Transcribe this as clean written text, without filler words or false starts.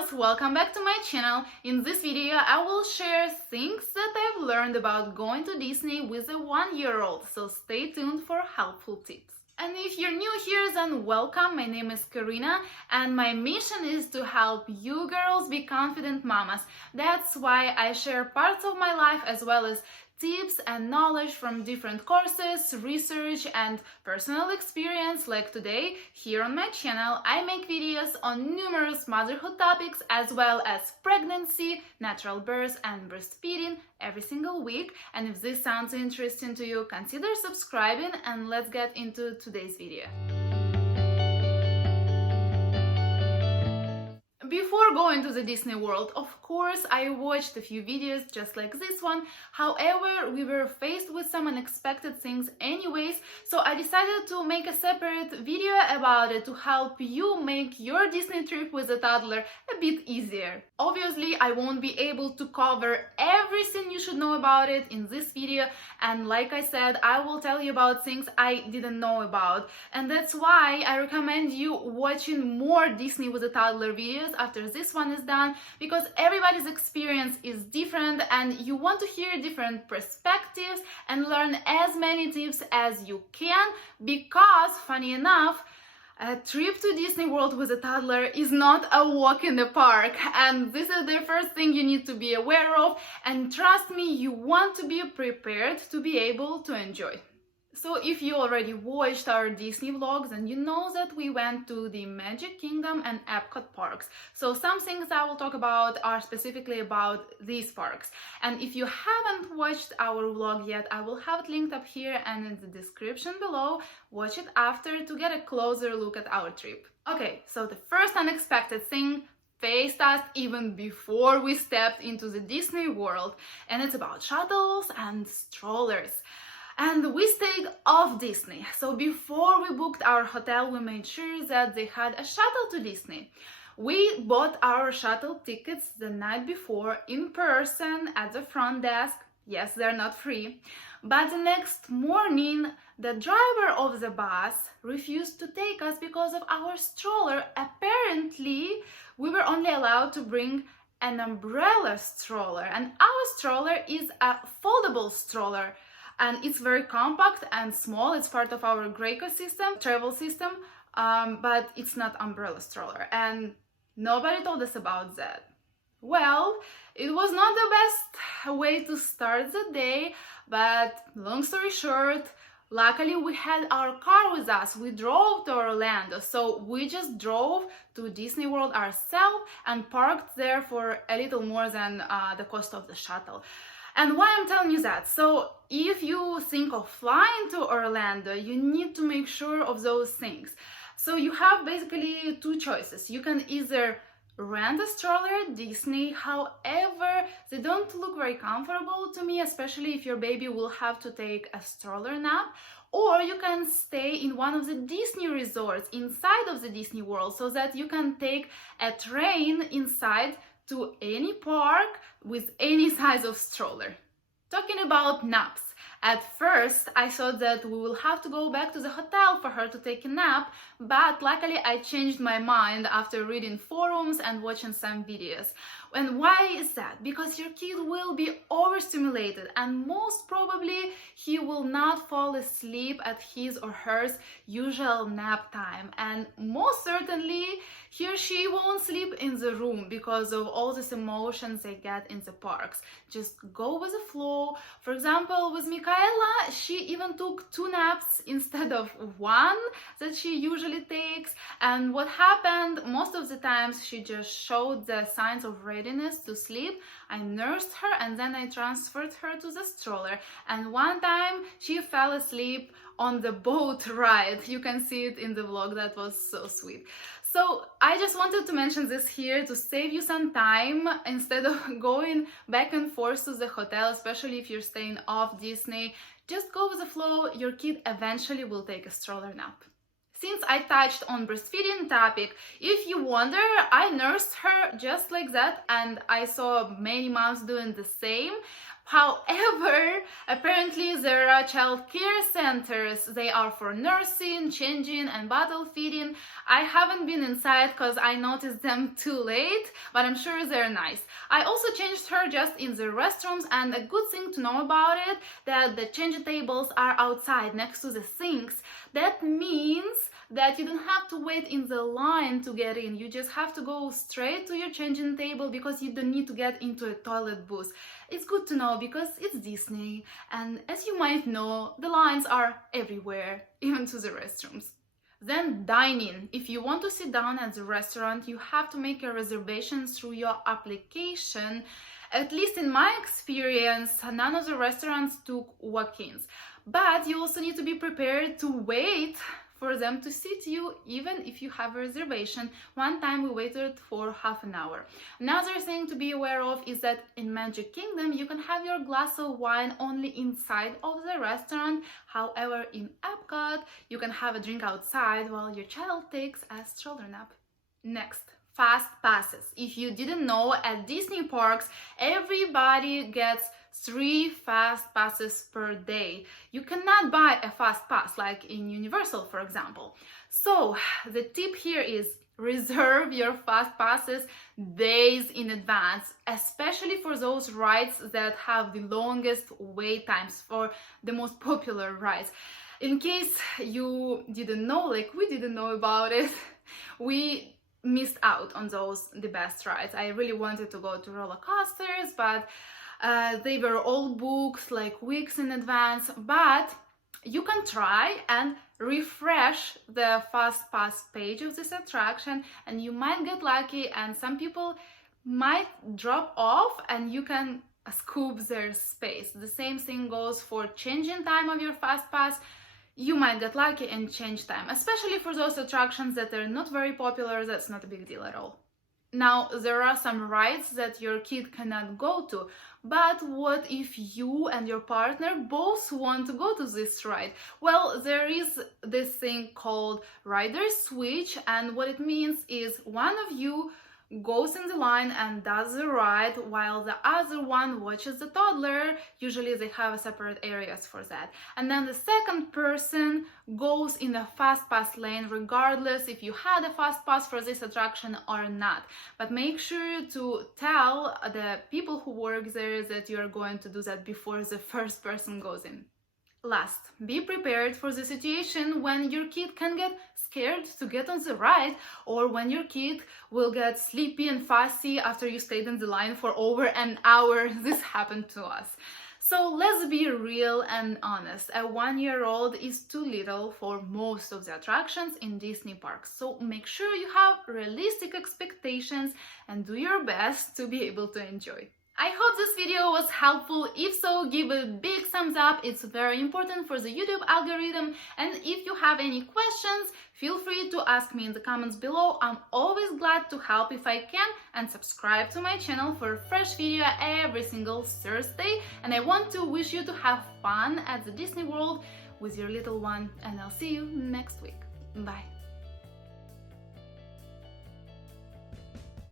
girls, welcome back to my channel. In this video I will share things that I've learned about going to Disney with a 1-year-old, so stay tuned for helpful tips. And if you're new here, then welcome. My name is Karyna and my mission is to help you girls be confident mamas. That's why I share parts of my life as well as tips and knowledge from different courses, research and personal experience. Like today, here on my channel, I make videos on numerous motherhood topics as well as pregnancy, natural birth and breastfeeding every single week. And if this sounds interesting to you, consider subscribing and let's get into today's video. Before going to the Disney World, of course, I watched a few videos just like this one. However, we were faced with some unexpected things anyways, so I decided to make a separate video about it to help you make your Disney trip with a toddler a bit easier. Obviously, I won't be able to cover everything you should know about it in this video, and like I said, I will tell you about things I didn't know about, and that's why I recommend you watching more Disney with a toddler videos after this one is done, because everybody's experience is different and you want to hear different perspectives and learn as many tips as you can, because funny enough, a trip to Disney World with a toddler is not a walk in the park, and this is the first thing you need to be aware of, and trust me, you want to be prepared to be able to enjoy. So if you already watched our Disney vlogs, then you know that we went to the Magic Kingdom and Epcot parks. So some things I will talk about are specifically about these parks. And if you haven't watched our vlog yet, I will have it linked up here and in the description below. Watch it after to get a closer look at our trip. Okay, so the first unexpected thing faced us even before we stepped into the Disney World, and it's about shuttles and strollers. And we stayed off Disney, so before we booked our hotel, we made sure that they had a shuttle to Disney. We bought our shuttle tickets the night before in person at the front desk. Yes, they're not free. But the next morning, the driver of the bus refused to take us because of our stroller. Apparently, we were only allowed to bring an umbrella stroller, and our stroller is a foldable stroller. And it's very compact and small. It's part of our Graco system, travel system, but it's not umbrella stroller. And nobody told us about that. Well, it was not the best way to start the day, but long story short, luckily we had our car with us. We drove to Orlando, so we just drove to Disney World ourselves and parked there for a little more than the cost of the shuttle. And why I'm telling you that? So if you think of flying to Orlando, you need to make sure of those things. So you have basically two choices. You can either rent a stroller at Disney, however, they don't look very comfortable to me, especially if your baby will have to take a stroller nap. Or you can stay in one of the Disney resorts inside of the Disney World, so that you can take a train inside to any park with any size of stroller. Talking about naps, at first I thought that we will have to go back to the hotel for her to take a nap, but luckily I changed my mind after reading forums and watching some videos. And why is that? Because your kid will be overstimulated and most probably he will not fall asleep at his or her usual nap time, and most certainly he or she won't sleep in the room because of all these emotions they get in the parks. Just go with the flow. For example, with Michaela, she even took 2 naps instead of 1 that she usually takes, and what happened most of the times, she just showed the signs of readiness to sleep. I nursed her and then I transferred her to the stroller, and one time she fell asleep on the boat ride. You can see it in the vlog. That was so sweet. So I just wanted to mention this here to save you some time instead of going back and forth to the hotel, especially if you're staying off Disney. Just go with the flow. Your kid eventually will take a stroller nap. Since I touched on breastfeeding topic, if you wonder, I nursed her just like that, and I saw many moms doing the same. However, apparently there are child care centers. They are for nursing, changing, and bottle feeding. I haven't been inside because I noticed them too late, but I'm sure they're nice. I also changed her just in the restrooms, and a good thing to know about it, that the changing tables are outside next to the sinks. That means that you don't have to wait in the line to get in. You just have to go straight to your changing table because you don't need to get into a toilet booth. It's good to know because it's Disney, and as you might know, the lines are everywhere, even to the restrooms. Then dining. If you want to sit down at the restaurant, you have to make a reservation through your application. At least in my experience, none of the restaurants took walk-ins. But you also need to be prepared to wait for them to seat you, even if you have a reservation. One time we waited for half an hour. Another thing to be aware of is that in Magic Kingdom you can have your glass of wine only inside of the restaurant. However, in Epcot you can have a drink outside while your child takes a stroller nap. Next, fast passes. If you didn't know, at Disney parks everybody gets 3 fast passes per day. You cannot buy a fast pass like in Universal, for example. So the tip here is reserve your fast passes days in advance, especially for those rides that have the longest wait times, for the most popular rides. In case you didn't know, like we didn't know about it, we missed out on the best rides. I really wanted to go to roller coasters, but they were all booked like weeks in advance. But you can try and refresh the fast pass page of this attraction, and you might get lucky, and some people might drop off and you can scoop their space. The same thing goes for changing time of your fast pass. You might get lucky and change time, especially for those attractions that are not very popular. That's not a big deal at all. Now, there are some rides that your kid cannot go to, but what if you and your partner both want to go to this ride? Well, there is this thing called rider switch, and what it means is one of you goes in the line and does the ride while the other one watches the toddler. Usually they have separate areas for that. And then the second person goes in a fast pass lane regardless if you had a fast pass for this attraction or not. But make sure to tell the people who work there that you are going to do that before the first person goes in. Last, be prepared for the situation when your kid can get scared to get on the ride, or when your kid will get sleepy and fussy after you stayed in the line for over an hour. This happened to us. So let's be real and honest. A 1-year-old is too little for most of the attractions in Disney parks. So make sure you have realistic expectations and do your best to be able to enjoy. I hope this video was helpful. If so, give a big thumbs up. It's very important for the YouTube algorithm. And if you have any questions, feel free to ask me in the comments below. I'm always glad to help if I can. And subscribe to my channel for a fresh video every single Thursday. And I want to wish you to have fun at the Disney World with your little one. And I'll see you next week. Bye.